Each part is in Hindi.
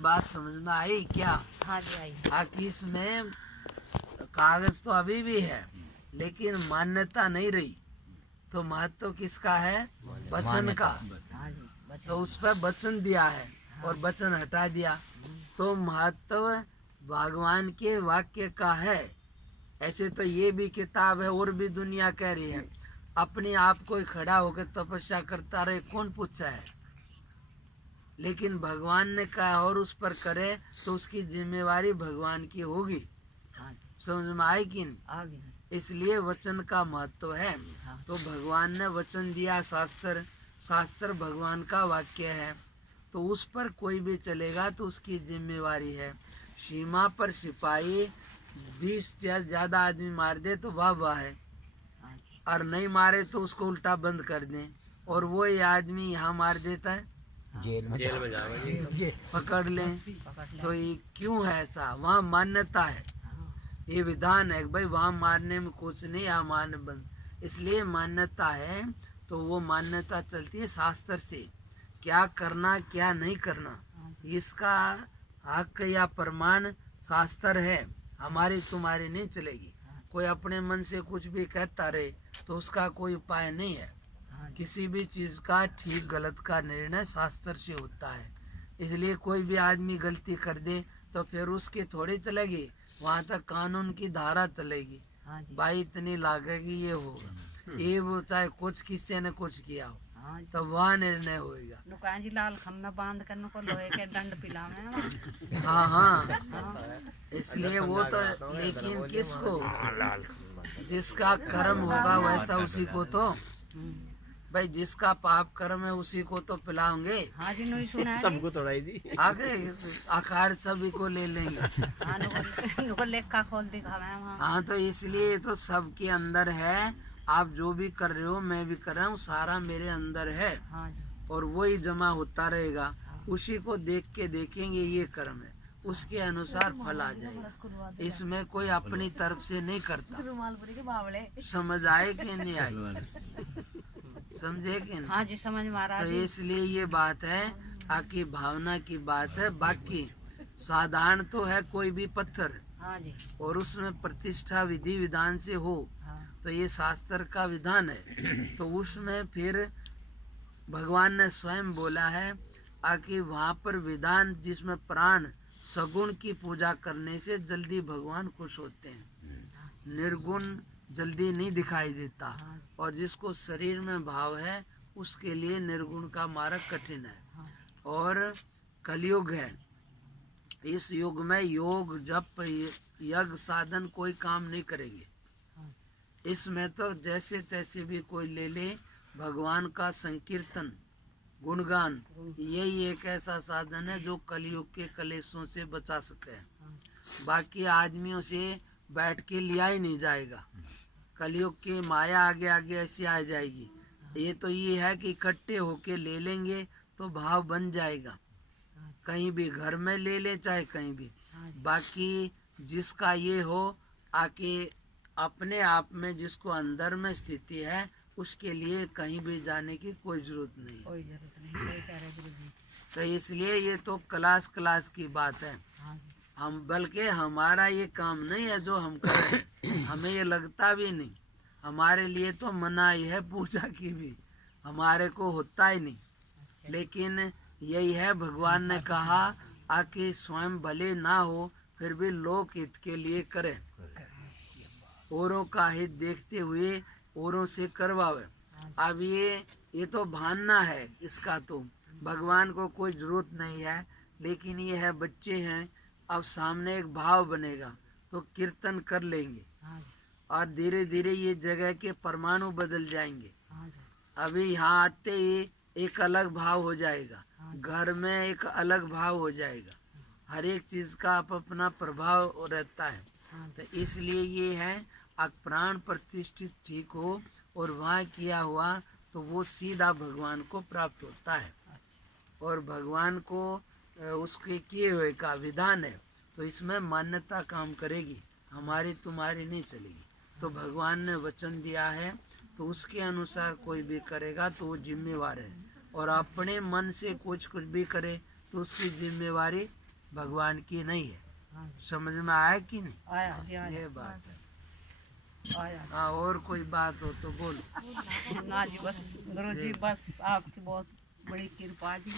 बात समझ में आई क्या? हाँ जी आई। कि इसमें कागज तो अभी भी है लेकिन मान्यता नहीं रही, तो महत्व किसका है? वचन का। हाँ जी वचन। तो उस पर वचन दिया है और वचन हटा दिया, तो महत्व भगवान के वाक्य का है। ऐसे तो ये भी किताब है और भी दुनिया कह रही है, अपने आप को खड़ा होकर तपस्या करता रहे, कौन पूछा है? लेकिन भगवान ने कहा और उस पर करे तो उसकी जिम्मेवारी भगवान की होगी। हाँ जी समझ में आई कि नहीं? आ गई। इसलिए वचन का महत्व है। हाँ। तो भगवान ने वचन दिया, शास्त्र, शास्त्र भगवान का वाक्य है, तो उस पर कोई भी चलेगा तो उसकी जिम्मेवारी है। सीमा पर सिपाही 20 या ज्यादा आदमी मार दे तो वाह है, हाँ जी। और नहीं मारे तो उसको उल्टा बंद कर दें, और वो ये आदमी यहाँ मार देता है, जेल में जाओगे। पकड़ लें। पकड़ ले। तो ये क्यों है ऐसा? वहाँ मान्यता है, हाँ। ये विधान है कि भाई वहाँ मारने में कुछ नहीं, यहाँ मारने बंद, इसलिए मान्यता है। तो वो मान्यता चलती है शास्त्र से, क्या करना क्या नहीं करना, इसका हक या प्रमाण शास्त्र है, हमारी तुम्हारी नहीं चलेगी। कोई अपने मन से कुछ भी कहता रहे तो उसका कोई उपाय नहीं है। हाँ जी। किसी भी चीज का ठीक गलत का निर्णय शास्त्र से होता है। इसलिए कोई भी आदमी गलती कर दे तो फिर उसकी थोड़ी चलेगी, वहाँ तक कानून की धारा चलेगी, हाँ जी। भाई इतनी लागेगी, ये होगा, ये वो चाहे कुछ किसी ने कुछ किया हो, हाँ जी। तो वह निर्णय होएगा। दुकान जी लाल खम्भे बांध कर नको लोहे के डंड पिलावे हैं। हाँ हाँ, हाँ। इसलिए वो तो, लेकिन किसको? जिसका कर्म होगा वैसा उसी को तो, भाई जिसका पाप कर्म है उसी को तो पिलाओगे। हाँ जी नहीं सुना है। सबको थोड़ा जी। आगे आकार सभी को ले लेंगे। हाँ नुको लेखा खोल दिखावे हैं वहाँ। हाँ, तो इसलिए तो सबके अंदर है। आप जो भी कर रहे हो, मैं भी कर रहा हूँ, सारा मेरे अंदर है, हाँ जी। और वही जमा होता रहेगा। उसी को देख के देखेंगे ये कर्म है, उसके अनुसार फल आ जाएगा। इसमें कोई अपनी तरफ से नहीं करता। समझ आए कि नहीं आई? समझे कि नहीं? हाँ जी समझ में आ रहा तो है जी। इसलिए ये बात है, आकी भावना की बात है। बाकी साधारण तो है कोई भी पत्थर, हाँ जी। और उसमें प्रतिष्ठा विधि विधान से हो, हाँ। तो ये शास्त्र का विधान है। तो उसमें फिर भगवान ने स्वयं बोला है आकि वहाँ पर विधान जिसमें प्राण सगुण की पूजा करने से जल्दी भगवान खुश होते हैं, निर्गुण जल्दी नहीं दिखाई देता, और जिसको शरीर में भाव है उसके लिए निर्गुण का मार्ग कठिन है। और कलयुग है, इस युग में योग जप यज्ञ साधन कोई काम नहीं करेंगे। इसमें तो जैसे तैसे भी कोई ले ले, भगवान का संकीर्तन गुणगान यही एक ऐसा साधन है जो कलयुग के कलेशों से बचा सके। बाकी आदमियों से बैठ के लिया ही नहीं जाएगा, कलयुग की माया आगे आगे ऐसी आ जाएगी। ये तो ये है कि इकट्ठे होके ले लेंगे तो भाव बन जाएगा, कहीं भी घर में ले ले चाहे कहीं भी। बाकी जिसका ये हो आके अपने आप में जिसको अंदर में स्थिति है उसके लिए कहीं भी जाने की कोई जरूरत नहीं। कोई जरूरत नहीं, सही कह रहे गुरु जी। तो इसलिए ये तो क्लास की बात है। हाँ जी। हम बल्कि हमारा ये काम नहीं है जो हम कर रहे हैं, हमें ये लगता भी नहीं। हमारे लिए तो मनाही है पूजा की भी, हमारे को होता ही नहीं। लेकिन यही है, भगवान ने कहा आके स्वयं भले ना हो फिर भी लोक हित के लिए करे, औरों का हित देखते हुए औरों से करवावे। अब ये तो भानना है, इसका तो भगवान को कोई जरूरत नहीं है। लेकिन ये है बच्चे हैं, अब सामने एक भाव बनेगा तो कीर्तन कर लेंगे, और धीरे धीरे ये जगह के परमाणु बदल जाएंगे। अभी यहाँ आते ही एक अलग भाव हो जाएगा, घर में एक अलग भाव हो जाएगा, हर एक चीज का अपना प्रभाव रहता है। तो इसलिए ये है प्राण प्रतिष्ठित ठीक हो और वहाँ किया हुआ तो वो सीधा भगवान को प्राप्त होता है, और भगवान को उसके किए हुए का विधान है। तो इसमें मान्यता काम करेगी, हमारी तुम्हारी नहीं चलेगी। तो भगवान ने वचन दिया है तो उसके अनुसार कोई भी करेगा तो वो जिम्मेवार है, और अपने मन से कुछ भी करे तो उसकी जिम्मेवारी भगवान की नहीं है। हाँ जी, समझ में आया कि नहीं? आया जी आया ये बात है। आया। हाँ, और कोई बात हो तो बोलो। ना जी बस गुरु जी बस आपकी बहुत बड़ी कृपा जी।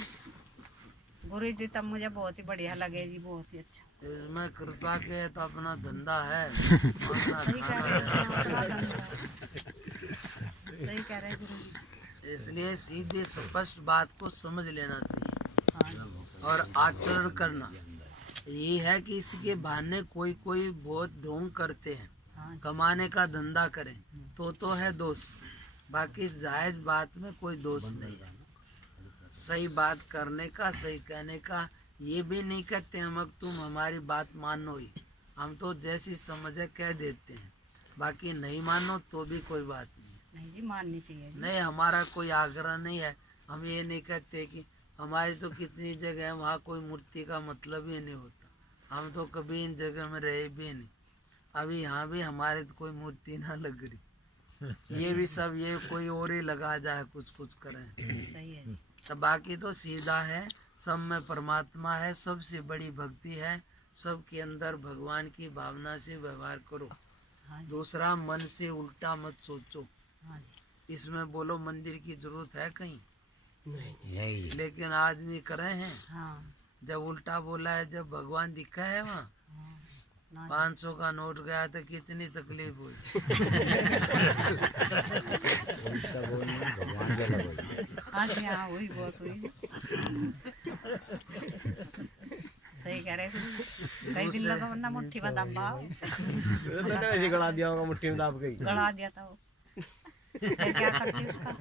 गुरु जी तब मुझे बहुत ही बढ़िया लगे जी, बहुत ही अच्छा। इसमें कृपा के तो अपना धंधा है, अपना सही कह खाना रहे हैं, है। अपना धंधा है। सही कह रहे हैं गुरु जी। इसलिए सीधी स्पष्ट बात को समझ लेना चाहिए हाँ जी, और आचरण करना। ये है कि इसके बहाने कोई कोई बहुत ढोंग करते हैं, हाँ जी, कमाने का धंधा करें तो है दोष। बाकी इस जायज बात में कोई दोष नहीं है। सही बात करने का, सही कहने का। ये भी नहीं कहते हम कि तुम हमारी बात मानो ही, हम तो जैसी समझे कह देते हैं। बाकी नहीं मानो तो भी कोई बात नहीं। नहीं जी माननी चाहिए जी। नहीं, हमारा कोई आग्रह नहीं है। हम ये नहीं कहते कि हमारी तो कितनी जगह है वहाँ कोई मूर्ति का मतलब ही नहीं होता। हम तो कभी इन जगह में रहे भी नहीं। अभी यहाँ भी हमारे तो कोई मूर्ति ना लग रही। ये भी सब ये कोई और ही लगा जाए, कुछ कुछ करें। सही है जी। तो बाकी तो सीधा है, सब में परमात्मा है, सबसे बड़ी भक्ति है। सबके अंदर भगवान की भावना से व्यवहार करो। हाँ जी, दूसरा, मन से उल्टा मत सोचो। हाँ जी, इसमें बोलो मंदिर की जरूरत है कहीं, नहीं लेकिन आदमी करे हैं। हाँ, जब उल्टा बोला है, जब भगवान दिखा है वहाँ, हाँ, ना जी, 500 का नोट गया तो कितनी तकलीफ हुई। उल्टा बोलना भगवान के लगे। हाँ जी, हाँ वही बहुत हुई। सही कह रहे हैं गुरु जी। कई दिन लगा वरना मुट्ठी में दबा ऐसे गड़ा दिया होगा मुट्ठी में दाब गई। गड़ा दिया था वो। फिर क्या करती उसका?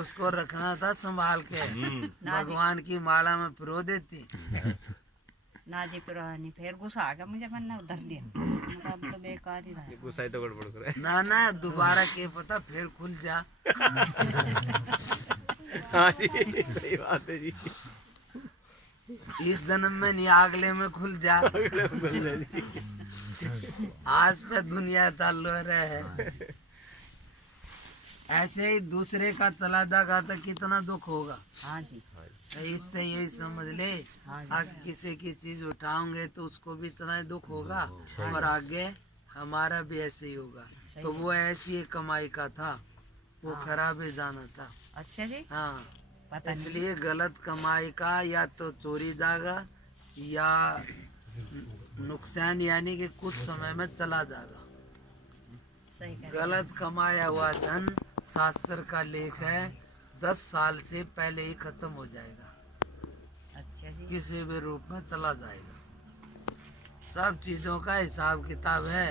उसको रखना था संभाल के, ना जी, भगवान की माला में पिरो देती। ना जी पुरानी फिर गुस्सा आ गया मुझे, मैंने उधर लिया। मैंने कहा, अब तो बेकार ही रहा। गुस्सा ही तो गड़बड़ करे। ना ना, दोबारा के पता फिर खुल जा। हाँ जी, सही बात है जी। इस जन्म में नहीं, अगले में खुल जा। आज पे दुनिया चल रहा है, ऐसे ही दूसरे का चला जाएगा तो कितना दुख होगा। हाँ जी, तो इससे यही समझ ले, हाँ जी, आगे किसी की चीज उठाओगे तो उसको भी इतना ही दुख होगा, और आगे हमारा भी ऐसे ही होगा। तो वो ऐसी ही कमाई का था, वो खराब ही जाना था। अच्छा जी, हाँ, पता नहीं। इसलिए गलत कमाई का या तो चोरी जाएगा या नुकसान, यानी कि कुछ समय में चला जाएगा। सही कह रहे हैं। गलत कमाया हुआ धन, शास्त्र का लेख है, 10 साल से पहले ही खत्म हो जाएगा, अच्छा जी, किसी भी रूप में चला जाएगा। सब चीजों का हिसाब किताब है।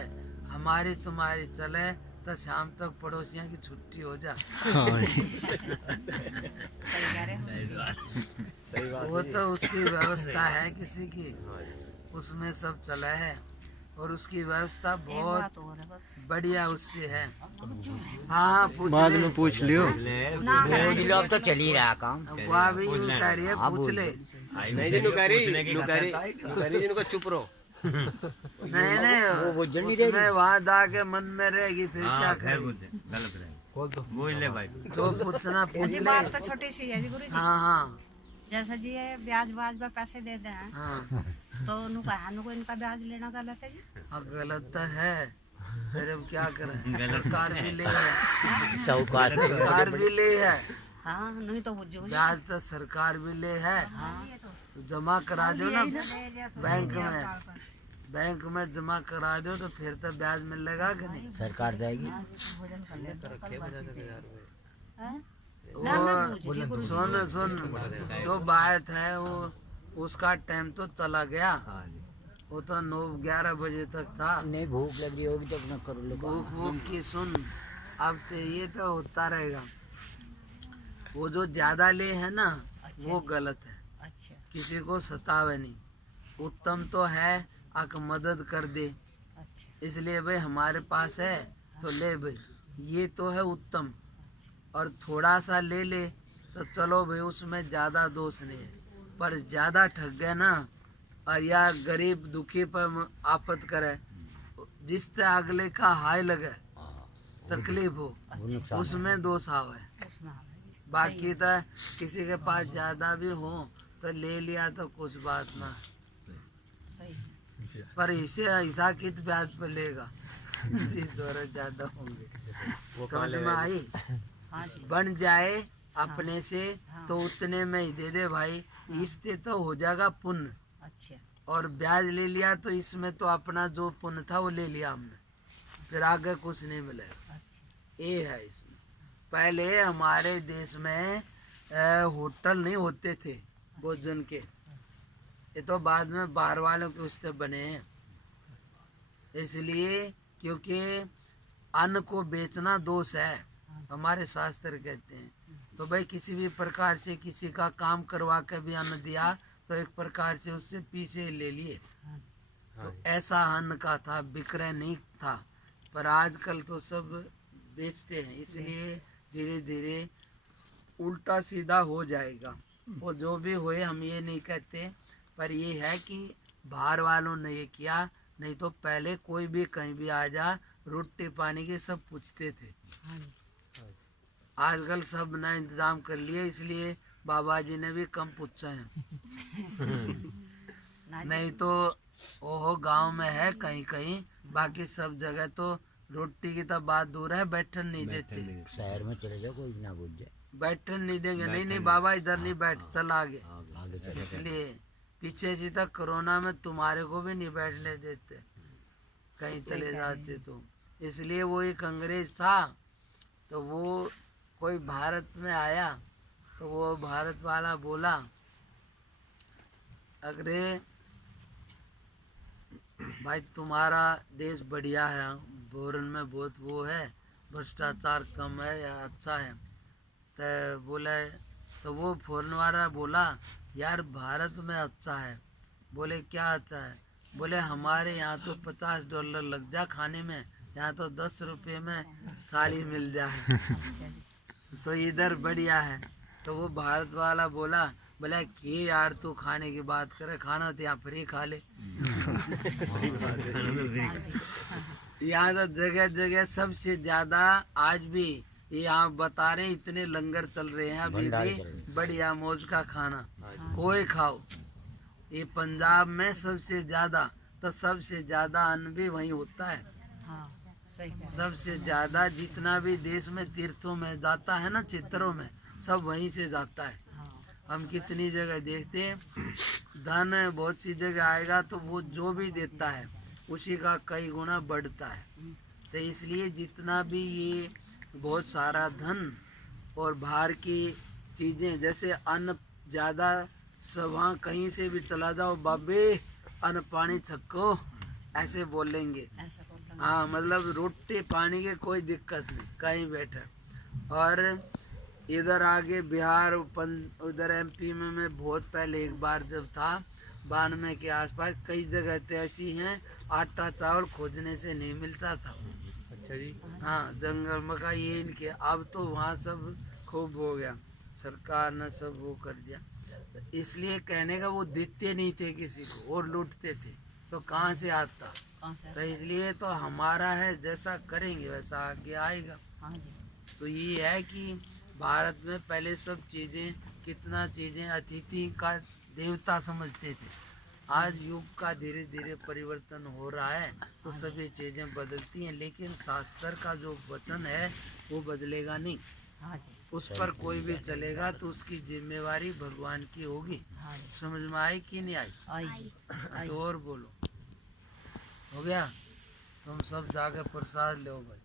हमारी तुम्हारी चले तो शाम तक पड़ोसियों की छुट्टी हो जा। सही कह रहे हैं। सही बात वो है तो उसकी व्यवस्था है किसी की, उसमें सब चला है, और उसकी व्यवस्था एक बहुत बात और है बस। बढ़िया उससे है। हाँ, पूछ बाद ले। में पूछ लियो। ना बोल लो, अब तो चल ही रहा काम। वहाँ भी यूं कह रही है, हाँ, पूछ बोल ले। नहीं जी, नुकारी जी नुका चुप रहो। नहीं नहीं, वो जल्दी उसमें बात आके मन में रहेगी, फिर क्या करें। गलत रहे खोल दो। बोल ले भाई। जो पूछना पूछ जी ले। बात तो छोटी सी है जी गुरु जी। हाँ हाँ जैसे जी ये ब्याज पर पैसे दे दें हाँ, तो उनको इनका ब्याज लेना गलत है जी। हाँ, गलत तो है, फिर अब क्या करें। सरकार भी ले है, साहूकार सरकार भी ले है, हाँ नहीं तो बुझो जी। ब्याज तो सरकार भी ले है। हाँ, तो जमा करा दो ना बैंक में जमा करा दो, तो फिर तो ब्याज मिलेगा कि नहीं। सरकार देगी। भोजन कर ले तो कल बात है। वो सुन सुन, जो बात है वो उसका टाइम तो चला गया, वो तो 9-11 बजे तक था। नहीं भूख लग रही होगी तो अपना कर लो। भूख भूख की सुन, अब तो ये तो होता रहेगा। वो जो ज्यादा ले है ना, वो गलत है। अच्छा, किसी को सतावे नहीं। उत्तम तो है आक मदद कर दे, अच्छा, इसलिए भाई हमारे पास है तो ले भाई, ये तो है उत्तम। और थोड़ा सा ले ले तो चलो भाई, उसमें ज्यादा दोष नहीं है। पर ज्यादा ठग गए ना, और या गरीब दुखी पर आफत करे, जिससे अगले का हाय लगे, तकलीफ हो, उसमें दोष आवे। उसमें हाँ जी। बाकी तो किसी के पास ज्यादा भी हो तो ले लिया तो कुछ बात ना, सही है। पर इसे ऐसा कित ब्याज पर लेगा जिस द्वारा ज्यादा होंगे। समझ में आई? हाँ जी। बन जाए अपने से हाँ। तो उतने में ही दे दे भाई, इससे तो हो जाएगा पुण्य। अच्छा। और ब्याज ले लिया तो इसमें तो अपना जो पुण्य था वो ले लिया हमने, फिर आगे कुछ नहीं मिलेगा। अच्छा। ये है इसमें। पहले हमारे देश में होटल नहीं होते थे भोजन के, ये तो बाद में बाहर वालों के उससे बने हैं। इसलिए क्योंकि अन्न को बेचना दोष है, हमारे शास्त्र कहते हैं। तो भाई किसी भी प्रकार से किसी का काम करवा के भी अन्न दिया तो एक प्रकार से उससे पीछे ले लिए। तो ऐसा अन्न का था, विक्रय नहीं था। पर आजकल तो सब बेचते हैं, इसलिए धीरे धीरे उल्टा सीधा हो जाएगा। वो जो भी होए हम ये नहीं कहते, पर ये है कि बाहर वालों ने ये किया। नहीं तो पहले कोई भी कहीं भी आ जा, रोटी पानी के सब पूछते थे। हाँ जी। आजकल सब ना इंतजाम कर लिए, इसलिए बाबा जी ने भी कम पूछा है। ना जी। नहीं तो ओहो गांव में है कहीं कहीं, बाकी सब जगह तो रोटी की तो बात दूर है, बैठन नहीं देते। शहर में चले जाओ, कोई ना पूछ जाए, बैठन नहीं देंगे। नहीं नहीं बाबा इधर नहीं बैठ, चल आगे। आगे चले जाओ। इसलिए पीछे से तक कोरोना में तुम्हारे को भी नहीं बैठने देते, कहीं चले जाते तो। इसलिए वो एक अंग्रेज था, तो वो कोई भारत में आया तो वो भारत वाला बोला, अरे भाई तुम्हारा देश बढ़िया है, भोरन में बहुत वो है, भ्रष्टाचार कम है या अच्छा है। तो बोले, तो वो फॉरेन वाला बोला, यार भारत में अच्छा है। बोले क्या अच्छा है? बोले हमारे यहाँ तो $50 लग जा खाने में, यहाँ तो 10 रुपये में थाली मिल जाए। तो इधर बढ़िया है। तो वो भारत वाला बोला, बोला कि यार तू खाने की बात करे, खाना तो यहाँ फ्री खा ले। यहाँ तो जगह जगह सबसे ज्यादा आज भी ये यहाँ बता रहे हैं, इतने लंगर चल रहे हैं अभी भंडारे भी, चल रहे हैं। बढ़िया मौज का खाना कोई खाओ। ये पंजाब में सबसे ज्यादा, तो सबसे ज्यादा अन्न भी वहीं होता है। हाँ सही कह रहे हैं। सबसे ज्यादा जितना भी देश में तीर्थों में जाता है ना, चित्रों में, सब वहीं से जाता है। हाँ। हम कितनी जगह देखते हैं, धन बहुत सी जगह आएगा तो वो जो भी देता है उसी का कई गुना बढ़ता है। तो इसलिए जितना भी ये बहुत सारा धन और बाहर की चीज़ें, जैसे अन्न ज़्यादा, सब वहाँ कहीं से भी चला जाओ, बाबे अन्न पानी छक्को, ऐसे बोलेंगे। ऐसा बोलना। हाँ मतलब रोटी पानी की कोई दिक्कत नहीं, कहीं बैठे। और इधर आगे बिहार उधर MP में मैं बहुत पहले एक बार जब था 92 के आसपास, कई जगह तो ऐसी हैं आटा चावल खोजने से नहीं मिलता था। अच्छा जी। हाँ जंगल में का ये इनके, अब तो वहाँ सब खूब हो गया, सरकार ने सब वो कर दिया। तो इसलिए कहने का वो देते नहीं थे किसी को और लूटते थे, तो कहाँ से आता? कहाँ से? तो इसलिए तो हमारा है, जैसा करेंगे वैसा आगे आएगा। हाँ जी। तो ये है कि भारत में पहले सब चीज़ें, कितना चीज़ें अतिथि का देवता समझते थे। आज युग का धीरे धीरे परिवर्तन हो रहा है, तो सभी चीज़ें बदलती हैं, लेकिन शास्त्र का जो वचन है वो बदलेगा नहीं। हाँ जी। उस पर कोई भी चलेगा तो उसकी जिम्मेवारी भगवान की होगी। हाँ जी। समझ में आई कि नहीं आई? आई। तो और बोलो, हो गया? तुम सब जाकर प्रसाद लो भाई।